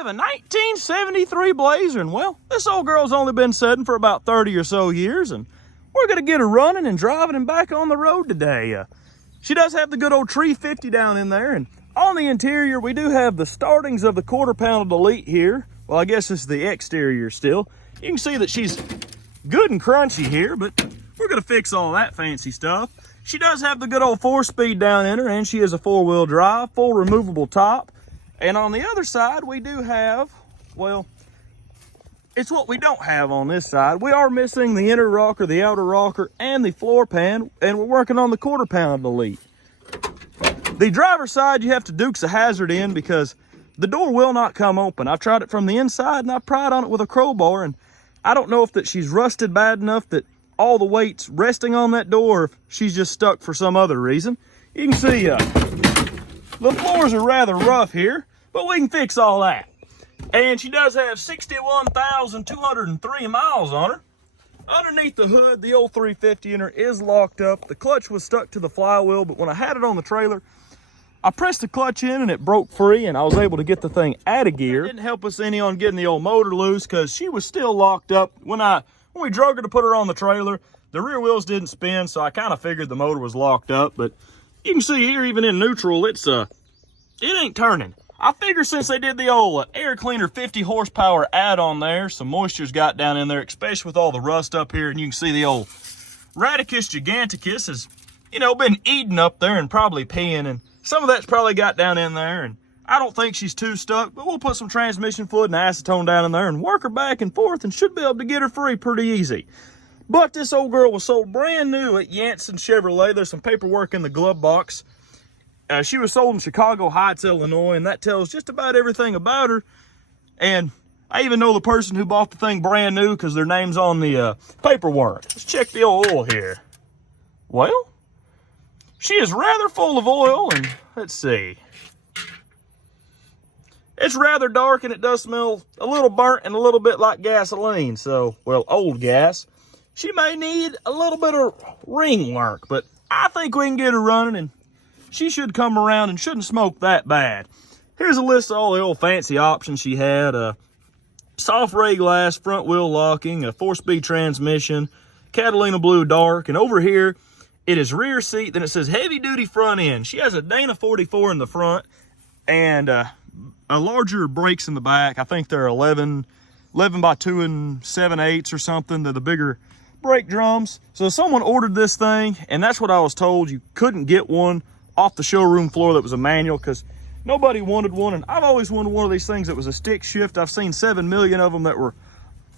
have a 1973 Blazer, and well, this old girl's only been sitting for about 30 or so years, and we're gonna get her running and driving and back on the road today. She does have the good old 350 down in there, and on the interior, we do have the startings of the 1/4 pound delete here. Well, I guess this is the exterior still. You can see that she's good and crunchy here, but we're gonna fix all that fancy stuff. She does have the good old 4-speed down in her, and she is a 4-wheel drive, full removable top. And on the other side, we do have, well, it's what we don't have on this side. We are missing the inner rocker, the outer rocker, and the floor pan, and we're working on the 1/4 pound delete. The driver's side, you have to Dukes a hazard in because the door will not come open. I've tried it from the inside, and I've pried on it with a crowbar, and I don't know if that she's rusted bad enough that all the weight's resting on that door, or if she's just stuck for some other reason. You can see the floors are rather rough here, but we can fix all that. And she does have 61,203 miles on her. Underneath the hood, the old 350 in her is locked up. The clutch was stuck to the flywheel, but when I had it on the trailer, I pressed the clutch in and it broke free, and I was able to get the thing out of gear. It didn't help us any on getting the old motor loose because she was still locked up. When we drug her to put her on the trailer, the rear wheels didn't spin, so I kind of figured the motor was locked up. But you can see here, even in neutral, it ain't turning. I figure since they did the old air cleaner 50 horsepower add-on there, some moisture's got down in there, especially with all the rust up here. And you can see the old Radicus giganticus has, been eating up there and probably peeing. And some of that's probably got down in there. And I don't think she's too stuck, but we'll put some transmission fluid and acetone down in there and work her back and forth and should be able to get her free pretty easy. But this old girl was sold brand new at Yancey Chevrolet. There's some paperwork in the glove box. She was sold in Chicago Heights, Illinois, and that tells just about everything about her. And I even know the person who bought the thing brand new because their name's on the paperwork. Let's check the old oil here. Well, she is rather full of oil, and let's see. It's rather dark, and it does smell a little burnt and a little bit like gasoline. So, well, old gas. She may need a little bit of ring work, but I think we can get her running, and she should come around and shouldn't smoke that bad. Here's a list of all the old fancy options she had. Soft ray glass, front wheel locking, a 4-speed transmission, Catalina blue dark, and over here it is rear seat. Then it says heavy duty front end. She has a Dana 44 in the front and a larger brakes in the back. I think they're 11 by 2 7/8 or something. They're the bigger brake drums. So someone ordered this thing, and that's what I was told. You couldn't get one off the showroom floor that was a manual because nobody wanted one, and I've always wanted one of these things that was a stick shift. I've seen 7 million of them that were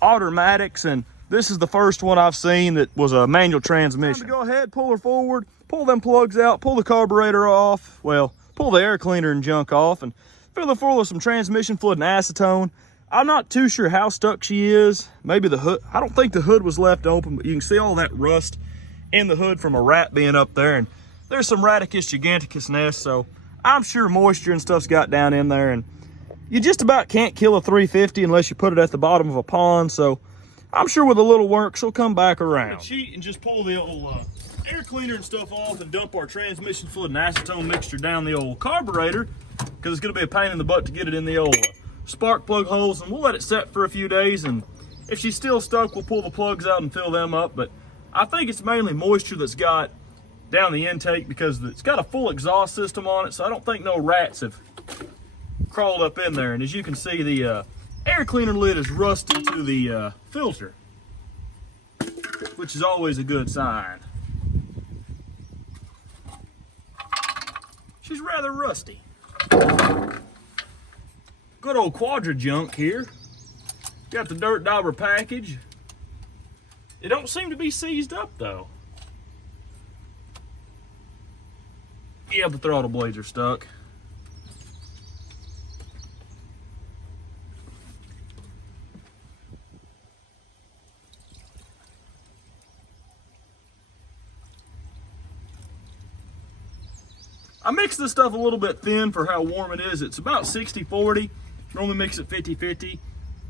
automatics, and this is the first one I've seen that was a manual transmission. Go ahead, pull her forward, pull them plugs out, pull the carburetor off, well, pull the air cleaner and junk off, and fill her full of some transmission fluid and acetone. I'm not too sure how stuck she is. Maybe the hood, I don't think the hood was left open, but you can see all that rust in the hood from a rat being up there, and there's some Radicus giganticus nests, so I'm sure moisture and stuff's got down in there, and you just about can't kill a 350 unless you put it at the bottom of a pond, so I'm sure with a little work, she'll come back around. Cheat and just pull the old air cleaner and stuff off and dump our transmission fluid and acetone mixture down the old carburetor, because it's going to be a pain in the butt to get it in the old spark plug holes, and we'll let it set for a few days, and if she's still stuck, we'll pull the plugs out and fill them up. But I think it's mainly moisture that's got down the intake because it's got a full exhaust system on it, so I don't think no rats have crawled up in there. And as you can see, the air cleaner lid is rusted to the filter, which is always a good sign. She's rather rusty. Good old Quadra junk here. Got the dirt dauber package. It don't seem to be seized up though. Yeah, the throttle blades are stuck. I mix this stuff a little bit thin for how warm it is. It's about 60-40. Normally mix it 50-50,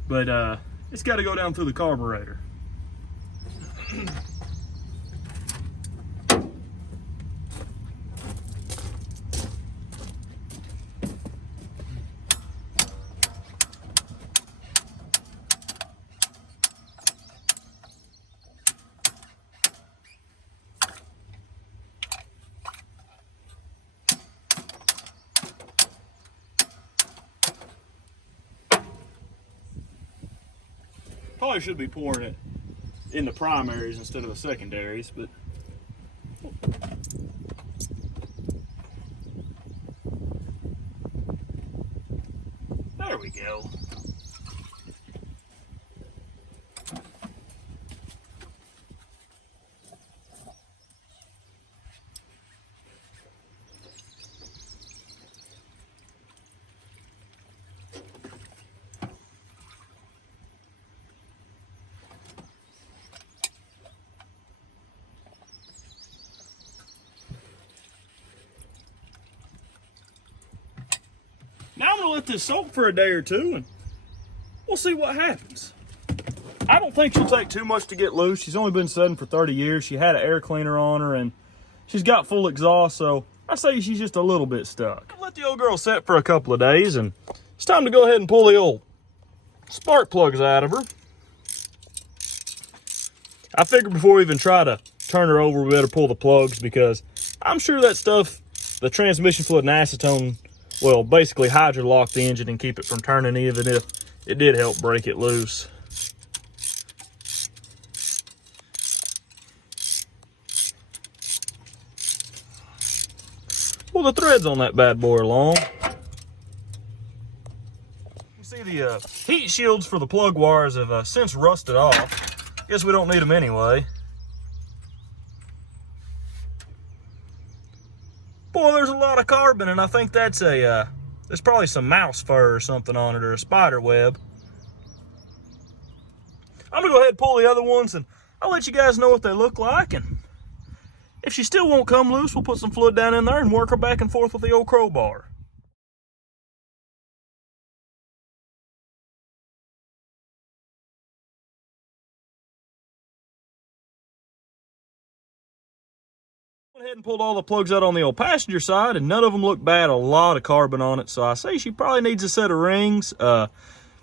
but it's got to go down through the carburetor. Probably should be pouring it in the primaries instead of the secondaries, but there we go. Now I'm gonna let this soak for a day or two and we'll see what happens. I don't think she'll take too much to get loose. She's only been setting for 30 years. She had an air cleaner on her and she's got full exhaust, so I say she's just a little bit stuck. I'll let the old girl set for a couple of days and it's time to go ahead and pull the old spark plugs out of her. I figured before we even try to turn her over, we better pull the plugs because I'm sure that stuff, the transmission fluid and acetone, will basically hydrolock the engine and keep it from turning even if it did help break it loose. Well, the threads on that bad boy are long. You see the heat shields for the plug wires have since rusted off. Guess we don't need them anyway. Boy, there's a lot of carbon, and I think that's there's probably some mouse fur or something on it, or a spider web. I'm gonna go ahead and pull the other ones, and I'll let you guys know what they look like, and if she still won't come loose, we'll put some fluid down in there and work her back and forth with the old crowbar. Went ahead and pulled all the plugs out on the old passenger side, and none of them look bad. A lot of carbon on it, so I say she probably needs a set of rings.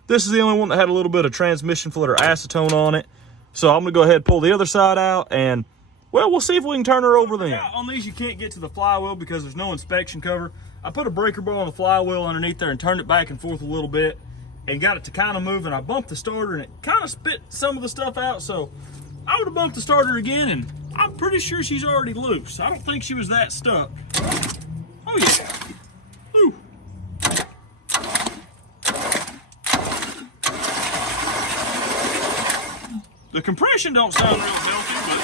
This is the only one that had a little bit of transmission fluid or acetone on it, so I'm gonna go ahead and pull the other side out, and well, we'll see if we can turn her over then. Yeah, on these you can't get to the flywheel because there's no inspection cover. I put a breaker bar on the flywheel underneath there and turned it back and forth a little bit and got it to kind of move, and I bumped the starter and it kind of spit some of the stuff out, so I would have bumped the starter again, and I'm pretty sure she's already loose. I don't think she was that stuck. Oh yeah. Ooh. The compression don't sound real healthy, but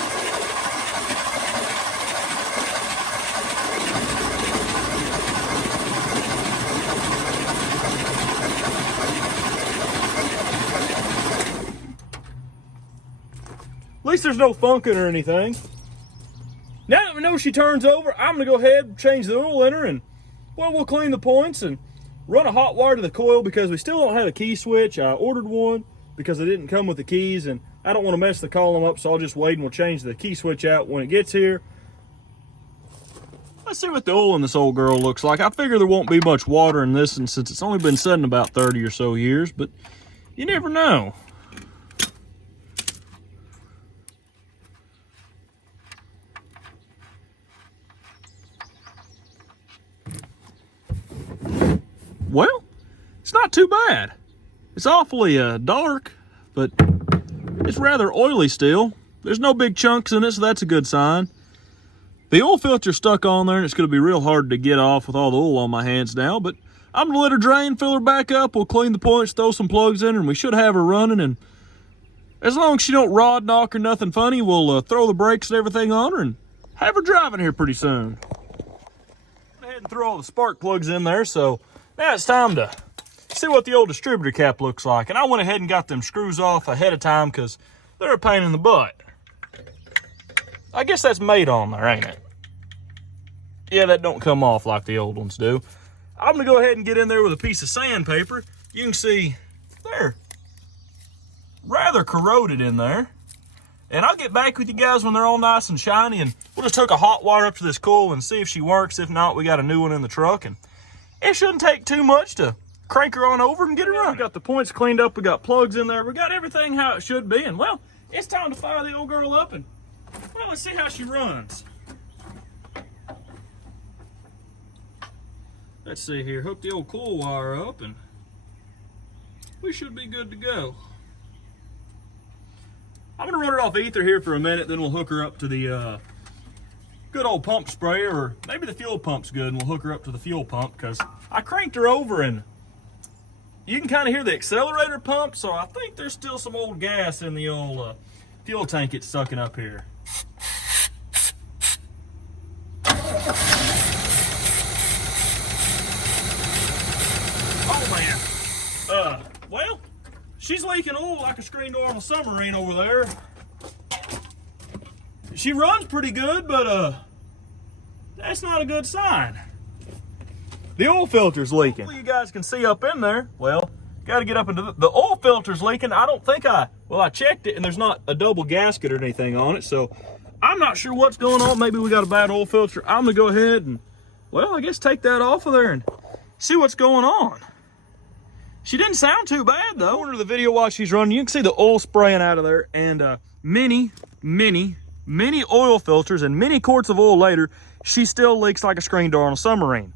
at least there's no funking or anything. Now that we know she turns over, I'm gonna go ahead and change the oil in her, and well, we'll clean the points and run a hot wire to the coil because we still don't have a key switch. I ordered one because it didn't come with the keys, and I don't want to mess the column up, so I'll just wait and we'll change the key switch out when it gets here. Let's see what the oil in this old girl looks like. I figure there won't be much water in this, and since it's only been sitting about 30 or so years, but you never know. Well, it's not too bad. It's awfully dark, but it's rather oily still. There's no big chunks in it, so that's a good sign. The oil filter's stuck on there, and it's going to be real hard to get off with all the oil on my hands now, but I'm going to let her drain, fill her back up. We'll clean the points, throw some plugs in her, and we should have her running. And as long as she don't rod knock or nothing funny, we'll throw the brakes and everything on her and have her driving here pretty soon. Go ahead and throw all the spark plugs in there, so now it's time to see what the old distributor cap looks like. And I went ahead and got them screws off ahead of time because they're a pain in the butt. I guess that's made on there, ain't it? Yeah, that don't come off like the old ones do. I'm gonna go ahead and get in there with a piece of sandpaper. You can see they're rather corroded in there. And I'll get back with you guys when they're all nice and shiny, and we'll just hook a hot wire up to this coil and see if she works. If not, we got a new one in the truck, and it shouldn't take too much to crank her on over and get her running. We got the points cleaned up, we got plugs in there, we got everything how it should be, and well, it's time to fire the old girl up, and well, let's see how she runs. Let's see here, hook the old coil wire up, and we should be good to go. I'm gonna run it off ether here for a minute, then we'll hook her up to the good old pump sprayer, or maybe the fuel pump's good, and we'll hook her up to the fuel pump, because I cranked her over and you can kind of hear the accelerator pump, so I think there's still some old gas in the old fuel tank it's sucking up here. Oh man. Well, she's leaking oil like a screen door on a submarine over there. She runs pretty good, but that's not a good sign. The oil filter's leaking. Hopefully you guys can see up in there. Well, got to get up into the oil filter's leaking. I don't think I checked it and there's not a double gasket or anything on it, so I'm not sure what's going on. Maybe we got a bad oil filter. I'm gonna go ahead and, well, I guess take that off of there and see what's going on. She didn't sound too bad though. Corner of the video while she's running, you can see the oil spraying out of there, and many oil filters and many quarts of oil later, she still leaks like a screen door on a submarine.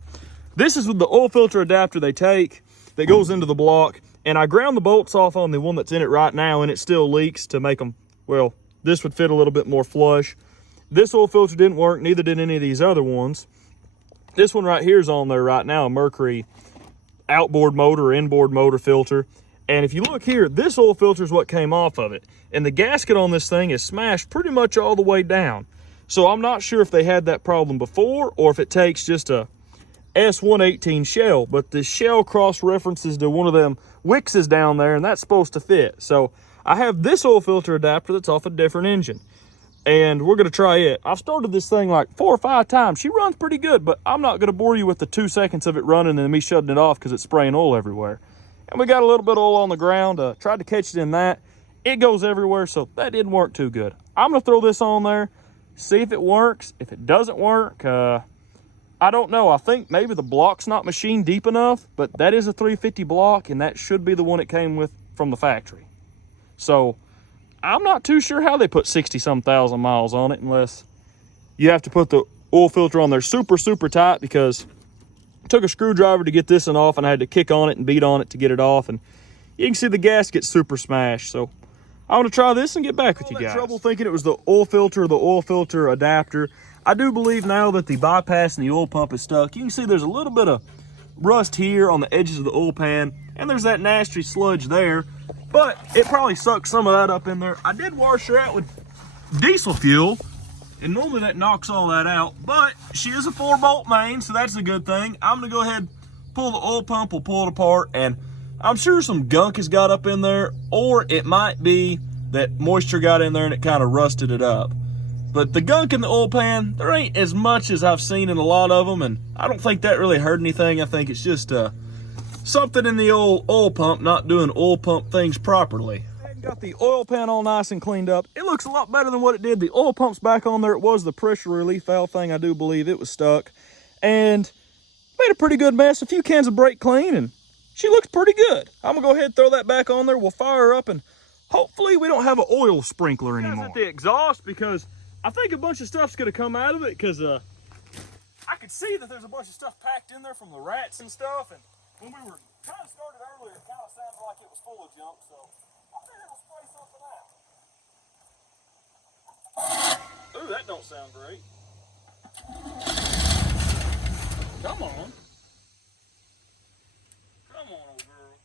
This is with the oil filter adapter they take that goes into the block, and I ground the bolts off on the one that's in it right now, and it still leaks to make them, well, this would fit a little bit more flush. This oil filter didn't work, neither did any of these other ones. This one right here is on there right now, a Mercury outboard motor or inboard motor filter. And if you look here, this oil filter is what came off of it. And the gasket on this thing is smashed pretty much all the way down. So I'm not sure if they had that problem before or if it takes just a S118 shell, but the shell cross references to one of them Wixes down there, and that's supposed to fit. So I have this oil filter adapter that's off a different engine, and we're gonna try it. I've started this thing like 4 or 5 times. She runs pretty good, but I'm not gonna bore you with the 2 seconds of it running and me shutting it off because it's spraying oil everywhere. And we got a little bit of oil on the ground. Tried to catch it in that. It goes everywhere, so that didn't work too good. I'm gonna throw this on there, see if it works. If it doesn't work, I don't know. I think maybe the block's not machined deep enough, but that is a 350 block, and that should be the one it came with from the factory. So I'm not too sure how they put 60-some thousand miles on it, unless you have to put the oil filter on there super tight, because it took a screwdriver to get this one off, and I had to kick on it and beat on it to get it off, and you can see the gasket super smashed. So I want to try this and get back with you guys. Trouble thinking it was the oil filter adapter. I do believe now that the bypass and the oil pump is stuck. You can see there's a little bit of rust here on the edges of the oil pan, and there's that nasty sludge there, but it probably sucked some of that up in there. I did wash her out with diesel fuel, and normally that knocks all that out, but she is a 4-bolt main, so that's a good thing. I'm gonna go ahead, pull the oil pump, we'll pull it apart, and I'm sure some gunk has got up in there, or it might be that moisture got in there and it kind of rusted it up. But the gunk in the oil pan, there ain't as much as I've seen in a lot of them, and I don't think that really hurt anything. I think it's just something in the old oil pump not doing oil pump things properly. Got the oil pan all nice and cleaned up. It looks a lot better than what it did. The oil pump's back on there. It was the pressure relief valve thing, I do believe. It was stuck. And made a pretty good mess. A few cans of brake clean, and she looks pretty good. I'm gonna go ahead and throw that back on there. We'll fire her up, and hopefully we don't have an oil sprinkler anymore. At the exhaust, because I think a bunch of stuff's gonna come out of it, because I could see that there's a bunch of stuff packed in there from the rats and stuff, and when we were kind of started earlier, it kind of sounded like it was full of junk, so I think it'll spray something out. Ooh, that don't sound great. Come on. Come on, old girl.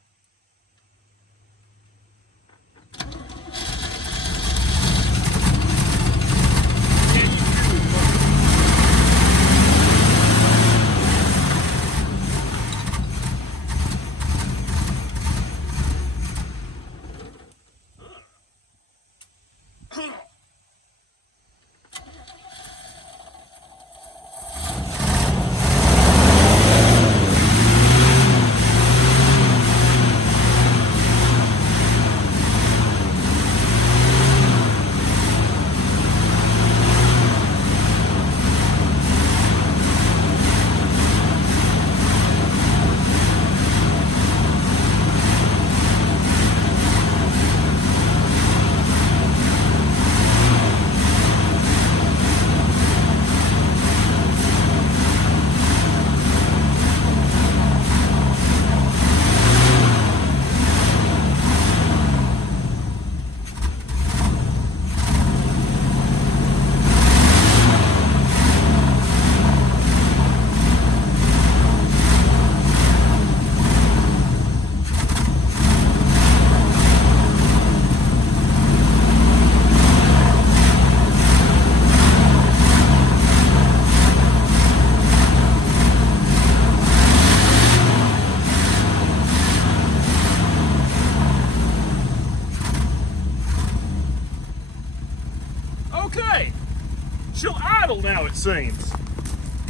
idle now, it seems.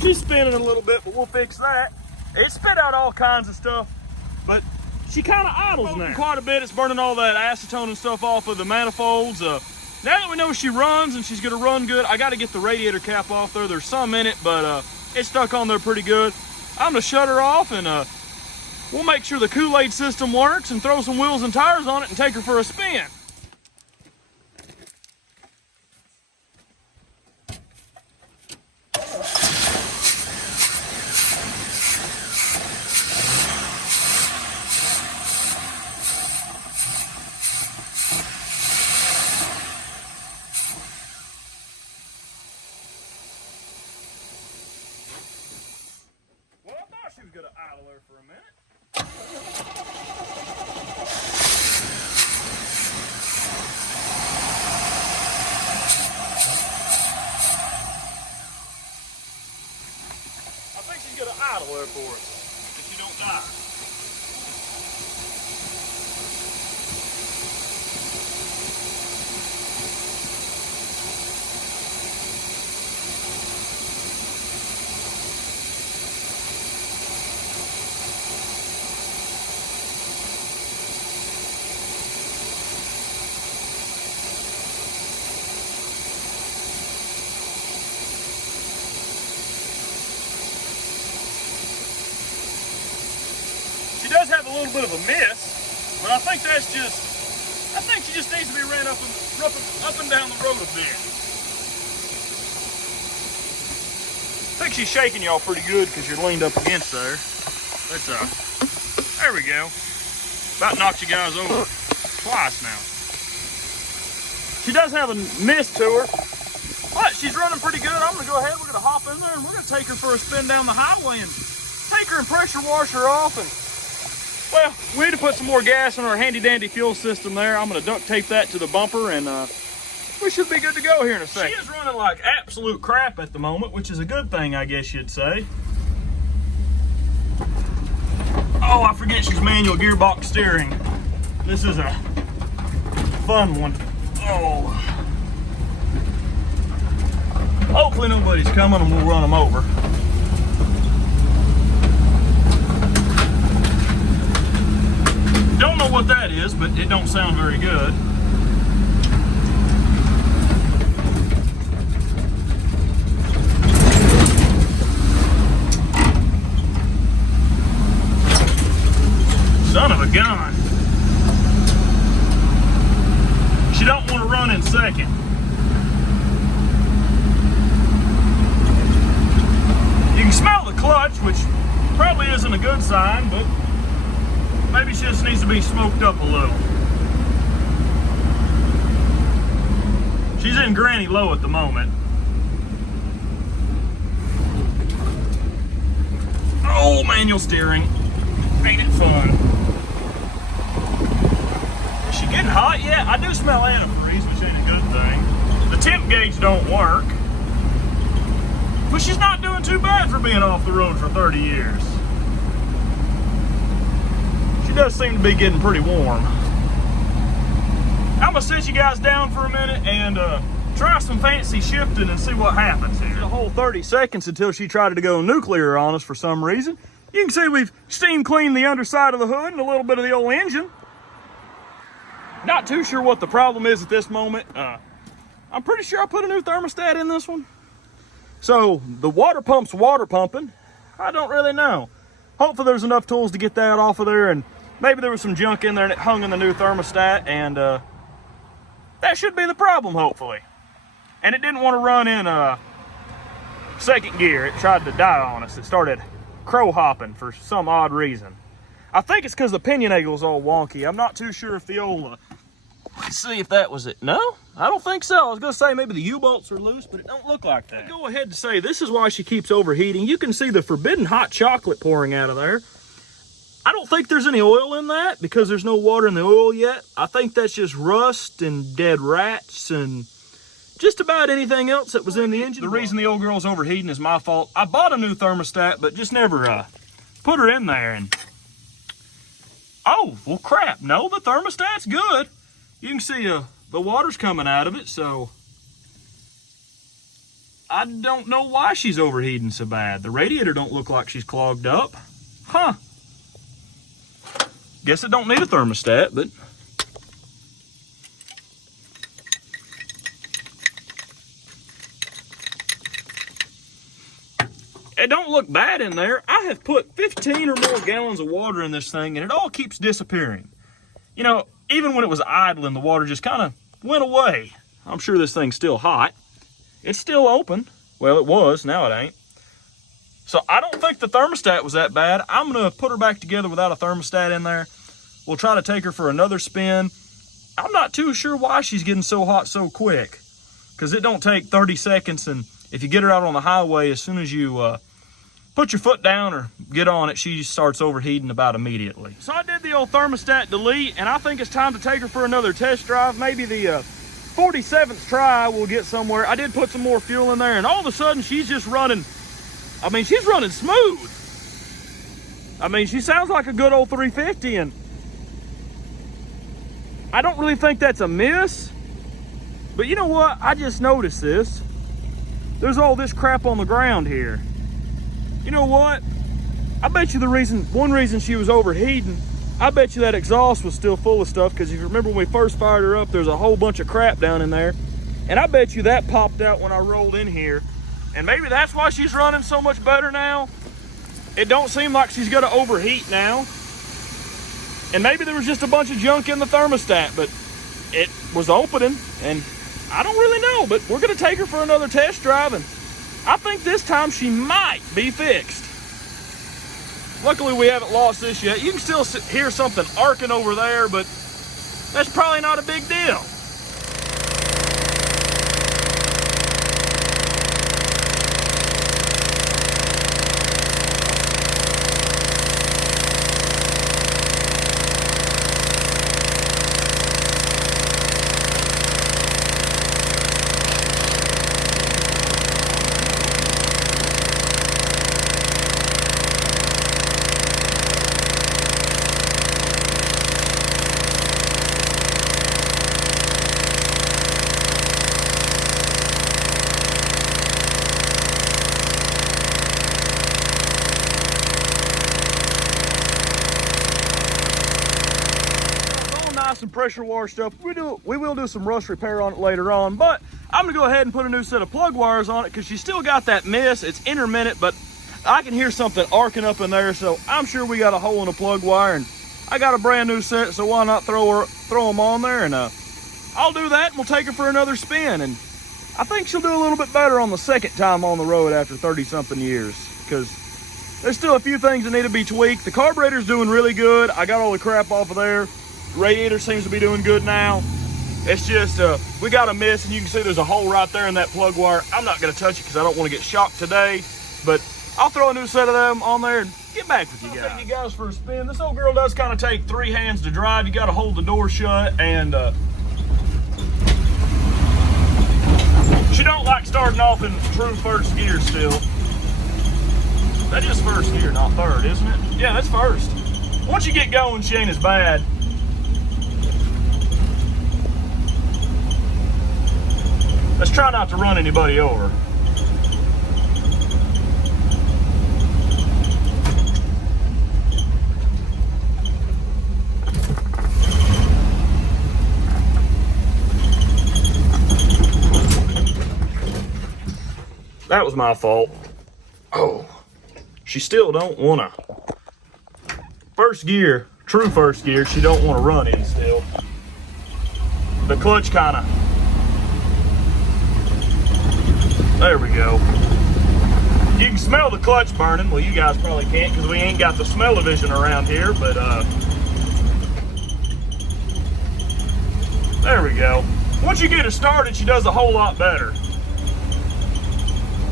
She's spinning a little bit, but we'll fix that. It spit out all kinds of stuff, but she kind of idles now. Quite a bit. It's burning all that acetone and stuff off of the manifolds. Now that we know she runs and she's gonna run good, I gotta get the radiator cap off there. There's some in it, but it's stuck on there pretty good. I'm gonna shut her off and we'll make sure the Kool-Aid system works and throw some wheels and tires on it and take her for a spin. She was gonna idle there for a minute. I think she's gonna idle there for us if she don't die. She does have a little bit of a miss, but I think that's I think she just needs to be ran up and down the road a bit. I think she's shaking y'all pretty good because you're leaned up against there. There we go. About knocked you guys over twice now. She does have a miss to her, but she's running pretty good. I'm gonna go ahead, we're gonna hop in there and we're gonna take her for a spin down the highway and take her and pressure wash her off. And well, we need to put some more gas in our handy dandy fuel system there. I'm gonna duct tape that to the bumper and we should be good to go here in a second. She is running like absolute crap at the moment, which is a good thing, I guess you'd say. Oh, I forget she's manual gearbox steering. This is a fun one. Oh. Hopefully nobody's coming and we'll run them over. Don't know what that is, but it don't sound very good. Son of a gun. She don't want to run in second. You can smell the clutch, which probably isn't a good sign, but maybe she just needs to be smoked up a little. She's in granny low at the moment. Oh, manual steering. Ain't it fun? Is she getting hot yet? I do smell antifreeze, which ain't a good thing. The temp gauge don't work. But she's not doing too bad for being off the road for 30 years. She does seem to be getting pretty warm. I'm gonna sit you guys down for a minute and try some fancy shifting and see what happens here. A whole 30 seconds until she tried to go nuclear on us for some reason. You can see we've steam cleaned the underside of the hood and a little bit of the old engine. Not too sure what the problem is at this moment. I'm pretty sure I put a new thermostat in this one. So the water pump's water pumping. I don't really know. Hopefully there's enough tools to get that off of there, and maybe there was some junk in there and it hung in the new thermostat, and that should be the problem, hopefully. And it didn't want to run in second gear. It tried to die on us. It started crow hopping for some odd reason. I think it's because the pinion angle's all wonky. I'm not too sure if the old, let's see if that was it. No, I don't think so. I was gonna say maybe the U-bolts are loose, but it don't look like that. Go ahead to say this is why she keeps overheating. You can see the forbidden hot chocolate pouring out of there. I don't think there's any oil in that because there's no water in the oil yet. I think that's just rust and dead rats and just about anything else that was in the engine. The reason the old girl's overheating is my fault. I bought a new thermostat, but just never put her in there. And oh, well crap, no, the thermostat's good. You can see the water's coming out of it, so I don't know why she's overheating so bad. The radiator don't look like she's clogged up. Huh. Guess it don't need a thermostat, but it don't look bad in there. I have put 15 or more gallons of water in this thing, and it all keeps disappearing. You know, even when it was idling, the water just kind of went away. I'm sure this thing's still hot. It's still open. Well, it was. Now it ain't. So I don't think the thermostat was that bad. I'm going to put her back together without a thermostat in there. We'll try to take her for another spin. I'm not too sure why she's getting so hot so quick, because it don't take 30 seconds, and if you get her out on the highway, as soon as you put your foot down or get on it, she starts overheating about immediately. So I did the old thermostat delete, and I think it's time to take her for another test drive. Maybe the 47th try we'll get somewhere. I did put some more fuel in there, and all of a sudden she's just running. I mean, she's running smooth. I mean, she sounds like a good old 350, and I don't really think that's a miss. But you know what? I just noticed this. There's all this crap on the ground here. You know what? I bet you one reason she was overheating, I bet you that exhaust was still full of stuff, because if you remember when we first fired her up, there's a whole bunch of crap down in there. And I bet you that popped out when I rolled in here. And maybe that's why she's running so much better now. It don't seem like she's gonna overheat now. And maybe there was just a bunch of junk in the thermostat, but it was opening, and I don't really know, but we're gonna take her for another test drive, and I think this time she might be fixed. Luckily, we haven't lost this yet. You can still hear something arcing over there, but that's probably not a big deal. Some pressure washed up. We will do some rust repair on it later on, but I'm gonna go ahead and put a new set of plug wires on it, because she's still got that miss. It's intermittent, but I can hear something arcing up in there, so I'm sure we got a hole in a plug wire, and I got a brand new set, so why not throw them on there, and I'll do that, and we'll take her for another spin. And I think she'll do a little bit better on the second time on the road after 30-something years, because there's still a few things that need to be tweaked. The carburetor's doing really good. I got all the crap off of there. Radiator seems to be doing good now. It's just, we got a miss, and you can see there's a hole right there in that plug wire. I'm not gonna touch it because I don't want to get shocked today, but I'll throw a new set of them on there and get back with you guys. I'll take you guys for a spin. This old girl does kind of take 3 hands to drive. You got to hold the door shut, and she don't like starting off in true first gear still. That is first gear, not third, isn't it? Yeah, that's first. Once you get going, she ain't as bad. Let's try not to run anybody over. That was my fault. Oh, she still don't wanna. First gear, true first gear, she don't wanna run in still. The clutch kinda. There we go. You can smell the clutch burning. Well, you guys probably can't because we ain't got the smell-o-vision around here, but there we go. Once you get her started, she does a whole lot better.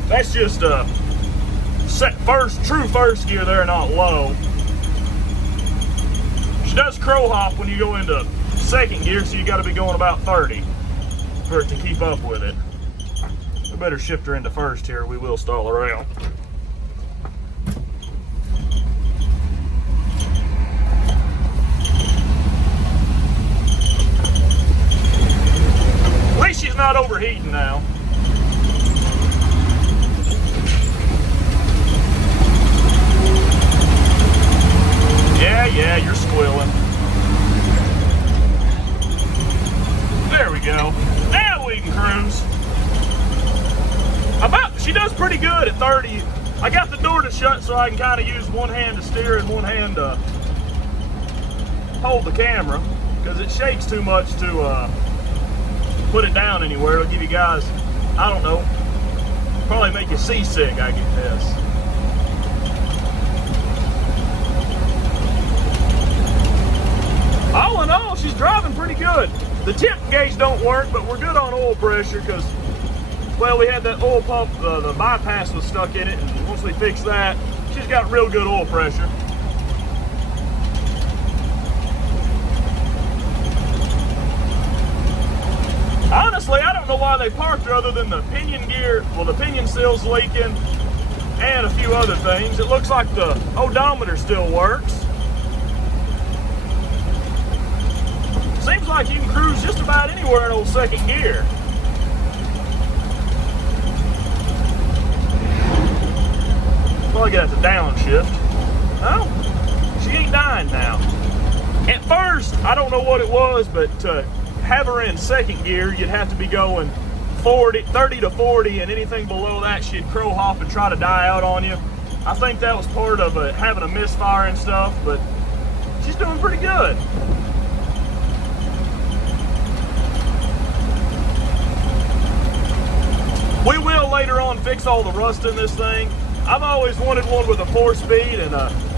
That's just set true first gear there, not low. She does crow hop when you go into second gear, so you got to be going about 30 for it to keep up with it. We better shift her into first here. We will stall her out. At least she's not overheating now. pretty good at 30. I got the door to shut so I can kind of use one hand to steer and one hand to hold the camera, because it shakes too much to put it down anywhere. It'll give you guys, I don't know, probably make you seasick, I get this. All in all, she's driving pretty good. The tip gauge don't work, but we're good on oil pressure because, well, we had that oil pump, the bypass was stuck in it, and once we fixed that, she's got real good oil pressure. Honestly, I don't know why they parked her other than the pinion gear, well, the pinion seal's leaking, and a few other things. It looks like the odometer still works. Seems like you can cruise just about anywhere in old second gear. Probably got the downshift. Oh, she ain't dying now. At first, I don't know what it was, but to have her in second gear, you'd have to be going 30 to 40, and anything below that, she'd crow off and try to die out on you. I think that was part of having a misfire and stuff, but she's doing pretty good. We will later on fix all the rust in this thing. I've always wanted one with a 4-speed, and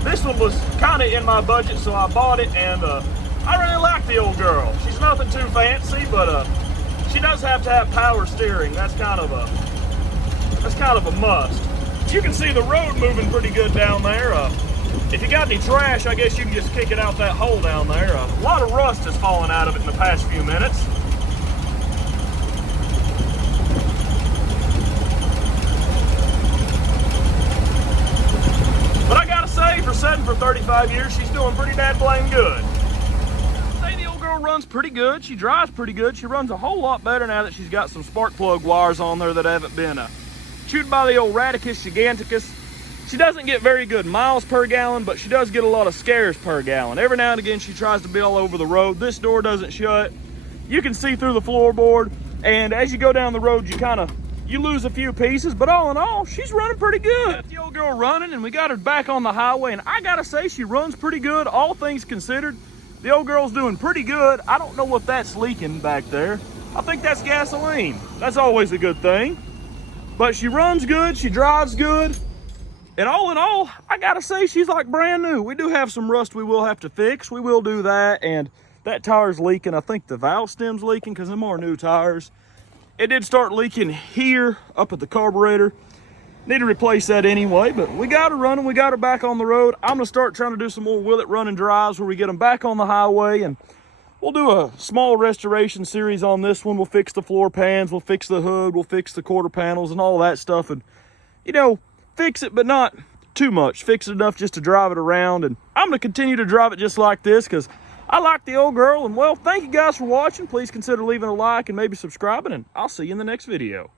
this one was kind of in my budget, so I bought it, and I really like the old girl. She's nothing too fancy, but she does have to have power steering. That's kind of a must. You can see the road moving pretty good down there. If you got any trash, I guess you can just kick it out that hole down there. A lot of rust has fallen out of it in the past few minutes. But I gotta say, for setting for 35 years, she's doing pretty dad blame good. Say the old girl runs pretty good. She drives pretty good. She runs a whole lot better now that she's got some spark plug wires on there that haven't been chewed by the old Radicus giganticus. She doesn't get very good miles per gallon, but she does get a lot of scares per gallon. Every now and again, she tries to be all over the road. This door doesn't shut. You can see through the floorboard, and as you go down the road, you lose a few pieces, but all in all, she's running pretty good. Got the old girl running, and we got her back on the highway, and I gotta say, she runs pretty good, all things considered. The old girl's doing pretty good. I don't know what that's leaking back there. I think that's gasoline. That's always a good thing. But she runs good, she drives good, and all in all, I gotta say, she's like brand new. We do have some rust we will have to fix. We will do that, and that tire's leaking. I think the valve stem's leaking because them are new tires. It did start leaking here up at the carburetor. Need to replace that anyway, but we got her running. We got her back on the road. I'm gonna start trying to do some more will it running drives where we get them back on the highway, and we'll do a small restoration series on this one. We'll fix the floor pans, we'll fix the hood, we'll fix the quarter panels and all that stuff, and you know, fix it, but not too much. Fix it enough just to drive it around, and I'm gonna continue to drive it just like this because I like the old girl. And well, thank you guys for watching. Please consider leaving a like and maybe subscribing, and I'll see you in the next video.